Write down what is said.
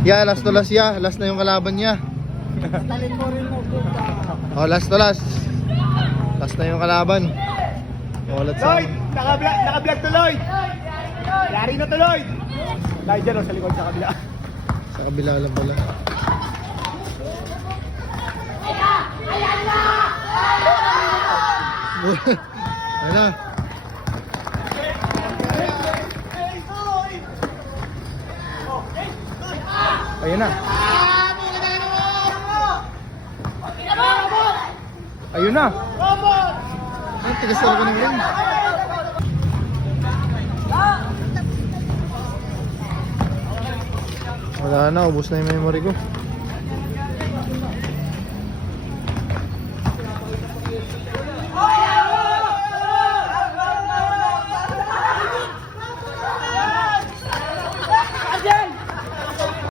Yeah, last to last ya. Last na yung kalaban niya. Talin mo rin mo. Oh, last to last. Last na yung kalaban. Ulat sa... Lloyd! Naka-vlog to Lloyd! Yari na to Lloyd! Dahil dyan o, sa likod sa kabila. Sa kabila lang pala. Ano? Ayun na. Ayun na. Ay, tigas talaga ng ring. Wala na, ubos na yung memory ko.